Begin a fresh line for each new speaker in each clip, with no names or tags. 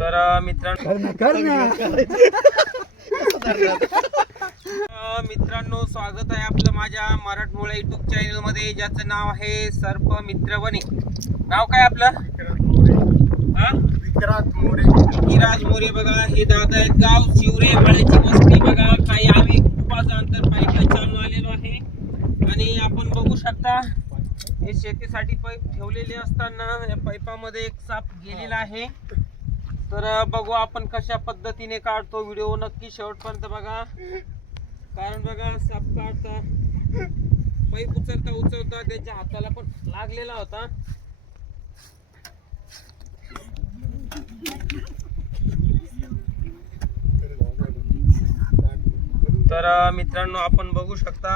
तर मित्रांनो मित्रांनो स्वागत आहे आपलं माझ्या मराठमोळा युट्यूब चॅनलमध्ये ज्याचं नाव आहे सर्प मित्रवणी नाव काय आपलं? हा?
विक्रांत मोरे.
किराज मोरे बघा हे दादा आहेत. गाव शिवरे मळ्याची वस्ती बघा. काही आम्ही खूपच अंतर पायी चालून आलेलो आहे. आणि आपण बघू शकता हे शेतीसाठी पाईप ठेवलेले असताना या पाईपामध्ये एक साप गेलेला आहे. तर बघू आपण कशा पद्धतीने काढतो व्हिडिओ. नक्की शेवटपर्यंत बघा. कारण बघा साप काढता पाईप उचलता उचलता त्याच्या हाताला पण लागलेला होता. तर मित्रांनो आपण बघू शकता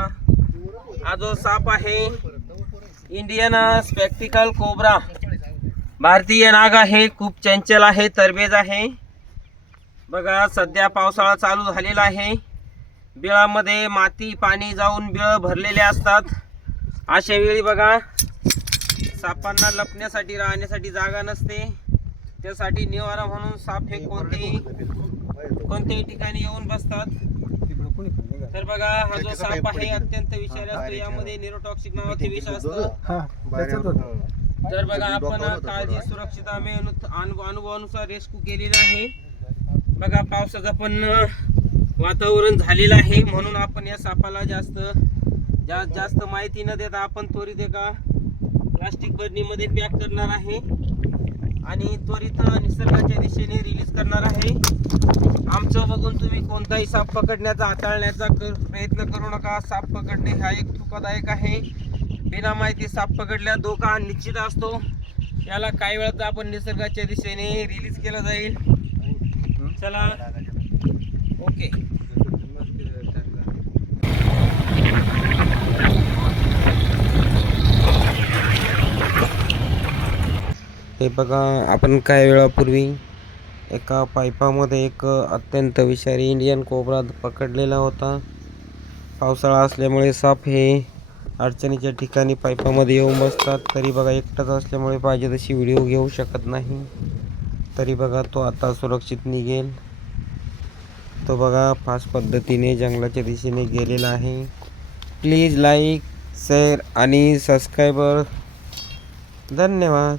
हा जो साप आहे इंडियन स्पेक्टिकल कोबरा भारतीय नाग आहे खूप चंचल आहे तरबेज आहे. बघा सध्या पावसाळा चालू झालेला आहे. बिळामध्ये माती पाणी जाऊन बिळ भरलेले असतात. अशा वेळी बघा सापांना लपण्यासाठी राहण्यासाठी जागा नसते. त्यासाठी निवारा म्हणून साप हे कोणतेही कोणत्याही ठिकाणी येऊन बसतात. तर बघा हा जो साप आहे अत्यंत विषारी असतो. यामध्ये निरोटॉक्सिक नावाचे विष असतं. तर बघा आपण काळजी सुरक्षित अनु- अनुभवानुसार रेस्क्यू केलेला आहे. बघा पावसाचं पण वातावरण झालेलं आहे. म्हणून आपण या सापाला जास्त जास्त जास्त माहिती न देता आपण त्वरित एका प्लास्टिक बरणीमध्ये पॅक करणार आहे. आणि त्वरित निसर्गाच्या दिशेने रिलीज करणार आहे. आमचं बघून तुम्ही कोणताही साप पकडण्याचा हाताळण्याचा प्रयत्न करू नका. साप पकडणे हा एक धोकादायक आहे. बिना माहिती साप पकडल्या धोका निश्चित असतो. याला काही वेळात आपण निसर्गाच्या दिशेने रिलीज केला जाईल. चला. ओके हे बघा आपण काही वेळापूर्वी एका पाईपामध्ये एक अत्यंत विषारी इंडियन कोबरा पकडलेला होता. पावसाळा असल्यामुळे साप हे अडचणीच्या ठिकाणी पाईपामध्ये येऊन बसतात. तरी बघा एकटाच असल्यामुळे पाहिजे तशी व्हिडिओ घेऊ शकत नाही. तरी बघा तो आता सुरक्षित निघेल. तो बघा फास्ट पद्धतीने जंगलाच्या दिशेने गेलेला आहे. प्लीज लाईक शेअर आणि सबस्क्रायबर धन्यवाद.